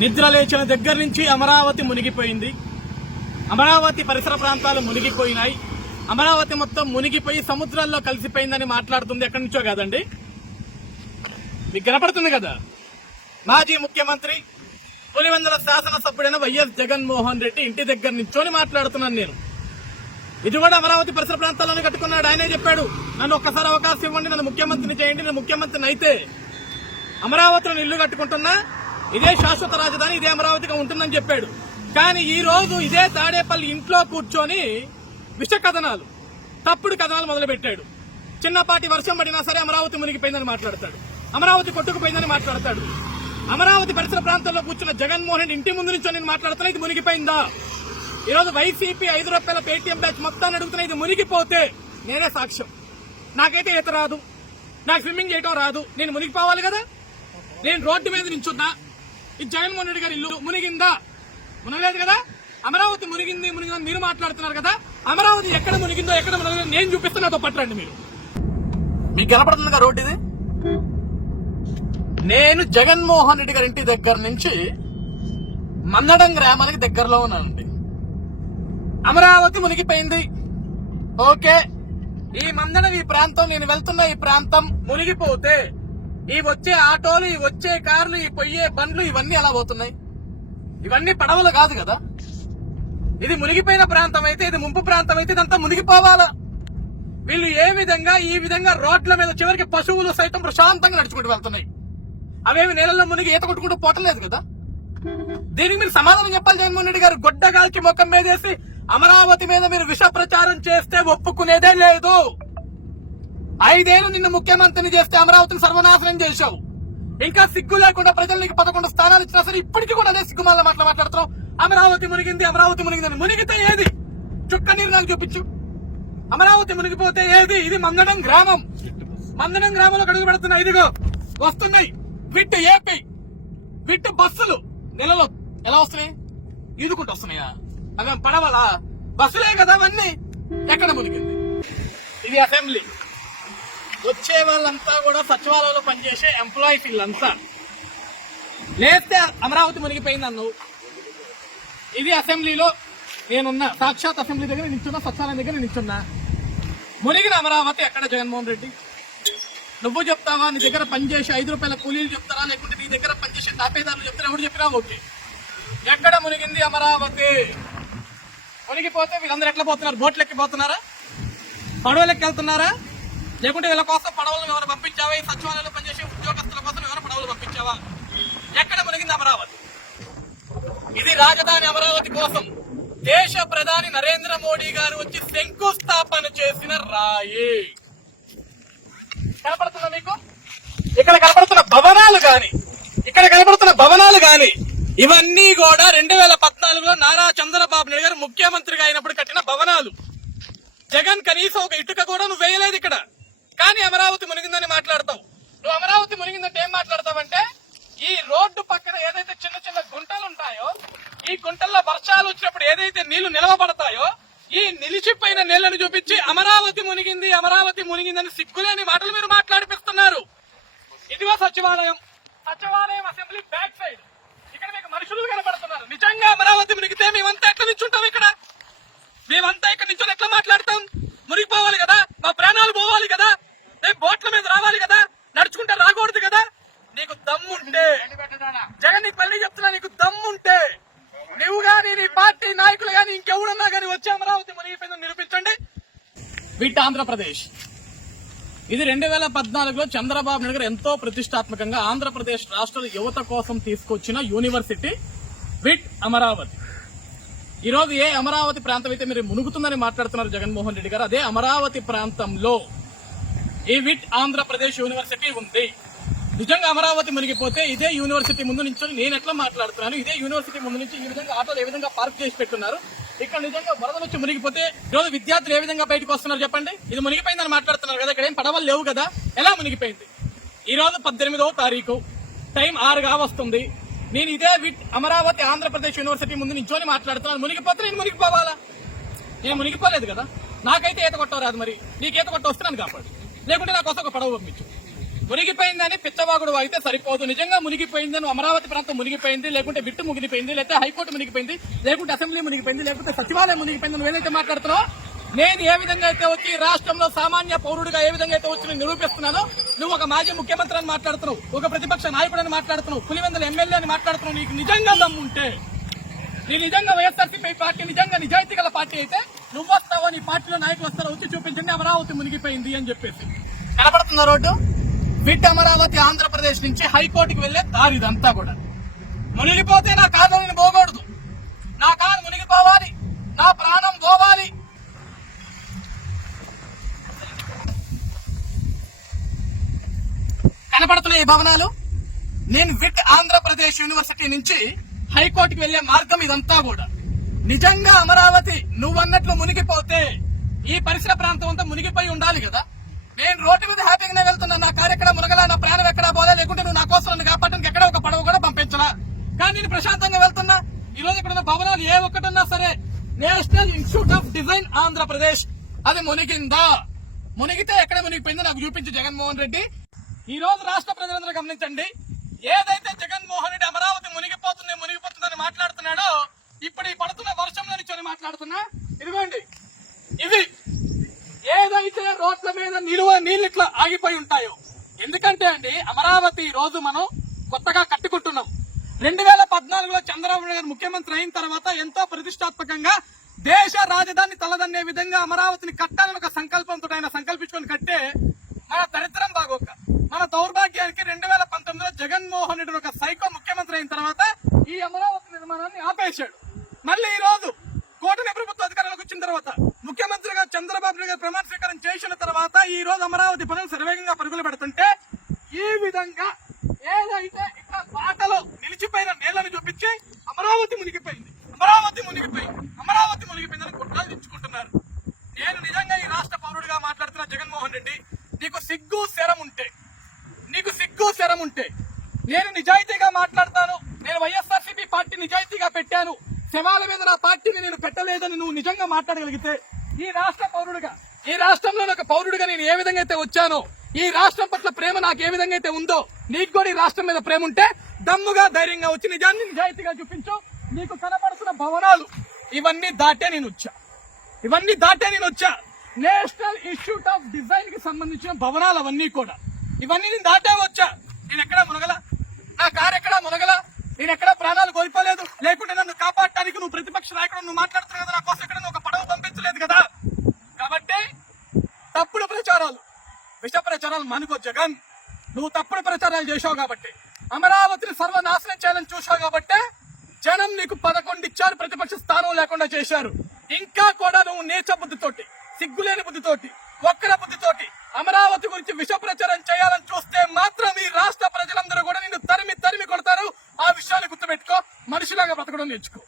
నిద్ర లేచిన దగ్గర నుంచి అమరావతి మునిగిపోయింది. అమరావతి పరిసర ప్రాంతాలు మునిగిపోయినాయి. అమరావతి మొత్తం మునిగిపోయి సముద్రాల్లో కలిసిపోయిందని మాట్లాడుతుంది. ఎక్కడి నుంచో కాదండి? మీకు కనపడుతుంది కదా? మాజీ ముఖ్యమంత్రి పులివెందుల శాసనసభ్యుడైన వైఎస్ జగన్మోహన్ రెడ్డి ఇంటి దగ్గర నుంచోని మాట్లాడుతున్నాను నేను. ఇది కూడా అమరావతి పరిసర ప్రాంతాల్లోనే కట్టుకున్నాడు. ఆయనే చెప్పాడు నన్ను ఒక్కసారి అవకాశం ఇవ్వండి నన్ను ముఖ్యమంత్రిని చేయండి నేను ముఖ్యమంత్రిని అయితే. అమరావతిలో ఇల్లు కట్టుకుంటున్నా ఇదే శాశ్వత రాజధాని ఇదే అమరావతిగా ఉంటుందని చెప్పాడు. కానీ ఈ రోజు ఇదే తాడేపల్లి ఇంట్లో కూర్చొని విష కథనాలు తప్పుడు కథనాలు మొదలుపెట్టాడు. చిన్నపాటి వర్షం పడినా సరే అమరావతి మునిగిపోయిందని మాట్లాడతాడు. అమరావతి కొట్టుకుపోయిందని మాట్లాడతాడు. అమరావతి పరిసర ప్రాంతాల్లో కూర్చున్న జగన్మోహన్ రెడ్డి ఇంటి ముందు నుంచి నేను మాట్లాడుతున్నా ఇది మునిగిపోయిందా? ఈరోజు వైసీపీ ఐదు రూపాయల పేటీఎం బ్యాచ్ మొత్తాన్ని అడుగుతున్నా ఇది మునిగిపోతే నేనే సాక్ష్యం. నాకైతే ఈత రాదు. నాకు స్విమ్మింగ్ చేయటం రాదు. నేను మునిగిపోవాలి కదా? నేను రోడ్డు మీద నించున్నా. ఇది జగన్మోహన్ రెడ్డి గారి ఇల్లు మునిగిందా? మునగలేదు కదా? అమరావతి మునిగింది మునిగిందని మీరు మాట్లాడుతున్నారు కదా? అమరావతి ఎక్కడ మునిగిందో ఎక్కడ మునిగిందో నేను చూపిస్తున్నా నాతో పట్టండి మీరు. మీకు కనపడుతుంది కదా రోడ్డు ఇది? నేను జగన్మోహన్ రెడ్డి గారి ఇంటి దగ్గర నుంచి మన్నడం గ్రామానికి దగ్గరలో ఉన్నానండి. అమరావతి మునిగిపోయింది. ఓకే. ఈ మందడం ఈ ప్రాంతం నేను వెళ్తున్న ఈ ప్రాంతం మునిగిపోతే ఈ వచ్చే ఆటోలు ఈ వచ్చే కార్లు ఈ పొయ్యే బండ్లు ఇవన్నీ ఎలా పోతున్నాయి? ఇవన్నీ పడవలు కాదు కదా? ఇది మునిగిపోయిన ప్రాంతం అయితే ఇది ముంపు ప్రాంతం అయితే ఇదంతా మునిగిపోవాలా? వీళ్ళు ఏ విధంగా ఈ విధంగా రోడ్ల మీద చివరికి పశువులు సైతం ప్రశాంతంగా నడుచుకుంటూ వెళ్తున్నాయి? అవేమి నీళ్ళలో మునిగి ఈత కొట్టుకుంటూ పోవట్లేదు కదా? దీనికి మీరు సమాధానం చెప్పాలి జగన్మోహన్ రెడ్డి గారు. గొడ్డగాల్చి ముఖం మీదేసి అమరావతి మీద మీరు విష ప్రచారం చేస్తే ఒప్పుకునేదే లేదు. ఐదేళ్ళు నిన్ను ముఖ్యమంత్రిని చేస్తే అమరావతిని సర్వనాశనం చేశావు. ఇంకా సిగ్గు లేకుండా ప్రజలు నీకు పదకొండు స్థానాలు ఇచ్చినా సరే ఇప్పటికీ కూడా అదే సిగ్గుమాల మాటలు మాట్లాడుతున్నావు. అమరావతి మునిగింది అమరావతి మునిగిందని. మునిగితే ఏది? చుక్క నీరు నాకు చూపించు. అమరావతి మునిగిపోతే ఏది? ఇది మందడం గ్రామం. మందడం గ్రామంలో అడుగు పెడుతున్నా ఇదిగో వస్తున్నాయి. విట్ ఏపీ విట్ బస్సులు. నెలలో ఎలా వస్తున్నాయి? ఈదుకుంటూ వస్తున్నాయా? అదే పడవలా? బస్సులే కదా అవన్నీ. ఎక్కడ మునిగింది? ఇది అసెంబ్లీ. వచ్చే వాళ్ళంతా కూడా సచివాలయంలో పనిచేసే ఎంప్లాయీస్ వీళ్ళంతా లేస్తే అమరావతి మునిగిపోయింది అన్నావు ఇది అసెంబ్లీలో నేనున్న సాక్షాత్ అసెంబ్లీ దగ్గర నిల్చున్నా సచివాలయం దగ్గర నిల్చున్నా. మునిగిన అమరావతి ఎక్కడ జగన్మోహన్ రెడ్డి? నువ్వు చెప్తావా నీ దగ్గర పనిచేసే ఐదు రూపాయల కూలీలు చెప్తారా లేకుంటే నీ దగ్గర పనిచేసే తాపేదారులు చెప్తారా ఎవరు చెప్పినా ఓకే. ఎక్కడ మునిగింది అమరావతి? మునిగిపోతే వీళ్ళందరూ ఎట్లా పోతున్నారు? బోట్లు ఎక్కిపోతున్నారా పడవలు వెళ్తున్నారా? లేకుంటే వీళ్ళ కోసం పడవలు ఎవరు పంపించావా? ఈ సచివాలయంలో పనిచేసే ఉద్యోగస్తుల కోసం ఎవరు పడవలు పంపించావా? ఎక్కడ మునిగింది అమరావతి? ఇది రాజధాని అమరావతి కోసం. దేశ ప్రధాని నరేంద్ర మోడీ గారు వచ్చి శంకుస్థాపన చేసిన రాయి. కనపడుతున్నా మీకు? ఇక్కడ కనపడుతున్న భవనాలు గాని ఇక్కడ కనపడుతున్న భవనాలు గాని ఇవన్నీ కూడా రెండు వేల పద్నాలుగులో నారా చంద్రబాబు నాయుడు గారు ముఖ్యమంత్రిగా అయినప్పుడు కట్టిన భవనాలు. జగన్ కనీసం ఒక ఇటుక కూడా నువ్వు వేయలేదు ఇక్కడ. కానీ అమరావతి మునిగిందని మాట్లాడతావు. నువ్వు అమరావతి మునిగిందంటే ఏం మాట్లాడతావంటే ఈ రోడ్డు పక్కన ఏదైతే చిన్న చిన్న గుంటలు ఉంటాయో ఈ గుంటల్లో వర్షాలు వచ్చినప్పుడు ఏదైతే నీళ్ళు నిలవబడతాయో ఈ నిలిచిపోయిన నీళ్ళను చూపించి అమరావతి మునిగింది అమరావతి మునిగిందని సిగ్గులేని మాటలు మీరు మాట్లాడిపిస్తున్నారు. ఇదిగో సచివాలయం. సచివాలయం అసెంబ్లీ బ్యాక్ సైడ్. ఇక్కడ మీకు మనుషులు కనబడుతున్నారు నిజంగా అమరావతి మునిగితే మేమంతా ఎట్లా నిల్చుంటాం ఇక్కడ? మేమంతా ఇక్కడ నిల్చుని ఎట్లా మాట్లాడతాం మునిగిపోవాలి కదా మా ప్రాణాలు పోవాలి కదా మేము బోట్ల మీద రావాలి కదా నడుచుకుంటే రాకూడదు కదా నీకు దమ్ముంటే జగన్ నీకు మళ్ళీ చెప్తున్నా నీకు దమ్ముంటే నువ్వు గాని నీ పార్టీ నాయకులు గాని ఇంకెవరున్నా గాని వచ్చి అమరావతి మునిగిపోయిందని నిరూపించండి విట్ ఆంధ్రప్రదేశ్ ఇది రెండు వేల పద్నాలుగులో చంద్రబాబు నాయుడు గారు ఎంతో ప్రతిష్టాత్మకంగా ఆంధ్రప్రదేశ్ రాష్ట్ర యువత కోసం తీసుకొచ్చిన యూనివర్సిటీ విట్ అమరావతి. ఈ రోజు ఏ అమరావతి ప్రాంతం అయితే మీరు మునుగుతుందని మాట్లాడుతున్నారు జగన్మోహన్ రెడ్డి గారు అదే అమరావతి ప్రాంతంలో ఈ విట్ ఆంధ్రప్రదేశ్ యూనివర్సిటీ ఉంది. నిజంగా అమరావతి మునిగిపోతే ఇదే యూనివర్సిటీ ముందు నుంచి నేను ఎట్లా మాట్లాడుతున్నాను? ఇదే యూనివర్సిటీ ముందు నుంచి ఈ విధంగా ఆటోలు ఏ విధంగా పార్క్ చేసి పెట్టున్నారు? ఇక్కడ నిజంగా వరదలు వచ్చి మునిగిపోతే ఈ రోజు విద్యార్థులు ఏ విధంగా బయటకు వస్తున్నారు చెప్పండి? ఇది మునిగిపోయిందని మాట్లాడుతున్నారు కదా ఇక్కడ ఏం పడవలు లేవు కదా? ఎలా మునిగిపోయింది? ఈ రోజు పద్దెనిమిదవ తారీఖు టైం ఆరుగా వస్తుంది. నేను ఇదే అమరావతి ఆంధ్రప్రదేశ్ యూనివర్సిటీ ముందు నించొని మాట్లాడుతున్నాను. మునిగిపోతే నేను మునిగిపోవాలా? నేను మునిగిపోలేదు కదా? నాకైతే ఈత కొట్టరాదు మరి. నీకు ఈత కొట్ట వస్తున్నాను కాబట్టి. లేకుంటే నా కోసం ఒక పడవ పంపించు. మునిగిపోయిందని పిచ్చవాగుడు అయితే సరిపోదు. నిజంగా మునిగిపోయిందని అమరావతి ప్రాంతం మునిగిపోయింది లేకుంటే బిట్టు మునిగిపోయింది లేకపోతే హైకోర్టు మునిగిపోయింది లేకుంటే అసెంబ్లీ మునిగిపోయింది లేకుంటే సచివాలయం మునిగిపోయింది నువ్వు ఏదైతే మాట్లాడుతున్నావు నేను ఏ విధంగా అయితే వచ్చి రాష్ట్రంలో సామాన్య పౌరుడిగా ఏ విధంగా అయితే వచ్చి నిరూపిస్తున్నానో నువ్వు ఒక మాజీ ముఖ్యమంత్రి అని మాట్లాడుతున్నావు ఒక ప్రతిపక్ష నాయకుడు అని మాట్లాడుతున్నావు పులివెందుల ఎమ్మెల్యే అని మాట్లాడుతున్నావు నీకు నిజంగా దమ్ముంటే నీ నిజంగా వైఎస్ఆర్సీపీ పార్టీ నిజంగా నిజాయితీ గల పార్టీ అయితే నువ్వు వస్తావో నీ పార్టీలో నాయకులు వస్తారో వచ్చి చూపించండి అమరావతి మునిగిపోయింది అని చెప్పేసి. కనపడుతుందా రోడ్డు? బిడ్ అమరావతి ఆంధ్రప్రదేశ్ నుంచి హైకోర్టుకి వెళ్ళే దారి ఇదంతా కూడా. మునిగిపోతే నా కాదు నేను పోకూడదు. నా కాదు మునిగిపోవాలి. నా ప్రాణం పోవాలి. కనపడుతున్నాయి ఈ భవనాలు. నేను విట్ ఆంధ్రప్రదేశ్ యూనివర్సిటీ నుంచి హైకోర్టుకి వెళ్ళే మార్గం ఇదంతా కూడా. నిజంగా అమరావతి నువ్వన్నట్లు మునిగిపోతే ఈ పరిసర ప్రాంతం అంతా మునిగిపోయి ఉండాలి కదా. నేను రోడ్డు మీద హ్యాపీగానే వెళ్తున్నా. నా కారు ఎక్కడ మునగలా నా ప్రాణం ఎక్కడ పోలే లేకుంటే నువ్వు నా కోసం నన్ను కాపాడడానికి ఎక్కడ ఒక పడవ కూడా పంపించలా. కానీ నేను ప్రశాంతంగా వెళ్తున్నా. ఈ రోజు ఇక్కడ ఉన్న భవనాలు ఏ ఒక్కటున్నా సరే national institute of design Andhra Pradesh. అది మునిగిందా? మునిగితే ఎక్కడ మునిగిపోయిందో నాకు చూపించు జగన్మోహన్ రెడ్డి. ఈ రోజు రాష్ట్ర ప్రజలందరూ గమనించండి. ఏదైతే జగన్మోహన్ రెడ్డి అమరావతి మునిగిపోతుంది మునిగిపోతుందని మాట్లాడుతున్నాడో ఇప్పుడు ఈ పడుతున్న వర్షంలో నుంచి మాట్లాడుతున్నా. ఇదిగోండి. ఇది ఏదైతే రోడ్ల మీద నిలువ నీళ్ళు ఇట్లా ఆగిపోయి ఉంటాయో. ఎందుకంటే అండి అమరావతి ఈ రోజు మనం కొత్తగా కట్టుకుంటున్నాం. రెండు వేల పద్నాలుగులో చంద్రబాబు నాయుడు గారు ముఖ్యమంత్రి అయిన తర్వాత ఎంతో ప్రతిష్టాత్మకంగా దేశ రాజధాని తలదన్నే విధంగా అమరావతిని కట్టాలని ఒక సంకల్పంతో ఆయన సంకల్పించుకొని కట్టే మన దరిద్రం బాగోక మన దౌర్భాగ్యానికి రెండు వేల పంతొమ్మిదిలో జగన్మోహన్ రెడ్డి ఒక సైకో ముఖ్యమంత్రి అయిన తర్వాత ఈ అమరావతి నిర్మాణాన్ని ఆపేశాడు మళ్ళీ ఈ రోజు కూటమి ప్రభుత్వ అధికారంలోకి వచ్చిన తర్వాత ముఖ్యమంత్రిగా చంద్రబాబు నాయుడు గారు ప్రమాణ స్వీకారం చేసిన తర్వాత ఈ రోజు అమరావతి పనులు శరవేగంగా పరుగులు పెడుతుంటే ఈ విధంగా ఏదైతే ఇక్కడ బాటలో నిలిచిపోయిన నీళ్ళను చూపించి అమరావతి మునిగిపోయింది అమరావతి మునిగిపోయింది అమరావతి మునిగిపోయిందని కుట్రలు తెచ్చుకుంటున్నారు నేను నిజంగా ఈ రాష్ట్ర పౌరుడిగా మాట్లాడుతున్న జగన్మోహన్ రెడ్డి నీకు సిగ్గు శరం ఉంటే నీకు సిగ్గు శరం ఉంటే నేను నిజాయితీగా మాట్లాడతాను నేను వైఎస్ఆర్సీపీ పార్టీ నిజాయితీగా పెట్టాను శవాల మీద నా పార్టీని నేను పెట్టలేదని నువ్వు నిజంగా మాట్లాడగలిగితే ఈ రాష్ట్ర పౌరుడిగా ఈ రాష్ట్రంలో ఒక పౌరుడిగా నేను ఏ విధంగా అయితే వచ్చానో ఈ రాష్ట్రం పట్ల ప్రేమ నాకు ఏ విధంగా అయితే ఉందో నీకు కూడా ఈ రాష్ట్రం మీద ప్రేమ ఉంటే దమ్ముగా ధైర్యంగా వచ్చి నిజాన్ని నిజాయితీగా చూపించు. నీకు కనబడుతున్న భవనాలు ఇవన్నీ దాటే నేను వచ్చా. ఇవన్నీ దాటే నేను వచ్చా. నేషనల్ ఇన్స్టిట్యూట్ ఆఫ్ డిజైన్కి సంబంధించిన భవనాలు అవన్నీ కూడా. ఇవన్నీ నేను దాటే వచ్చా. నేను ఎక్కడా మునగల? నా కారు ఎక్కడా మునగల? నేను ఎక్కడా ప్రాణాలు కోల్పోలేదు. లేకుంటే నన్ను కాపాడటానికి నువ్వు ప్రతిపక్ష నాయకుడు నువ్వు మాట్లాడుతున్నావు కదా నా కోసం ఎక్కడ ఒక పడవ పంపించలేదు కదా కాబట్టి తప్పుడు ప్రచారాలు విష ప్రచారాలు మనుకో జగన్ నువ్వు తప్పుడు చూసావు కాబట్టి. అమరావతిని సర్వనాశనం చేయాలని చూసావు కాబట్టి జనం నీకు పదకొండు ఇచ్చారు ప్రతిపక్ష స్థానం లేకుండా చేశారు. ఇంకా కూడా నువ్వు నీచ బుద్ధితోటి సిగ్గులేని బుద్ధితోటి ఒక్కర బుద్ధితోటి అమరావతి గురించి విష ప్రచారం చేయాలని చూస్తే మాత్రం ఈ రాష్ట్ర ప్రజలందరూ కూడా నిన్ను తరిమి తరిమి కొడతారు. ఆ విషయాన్ని గుర్తుపెట్టుకో మనిషిలాగా బ్రతకడం నేర్చుకో.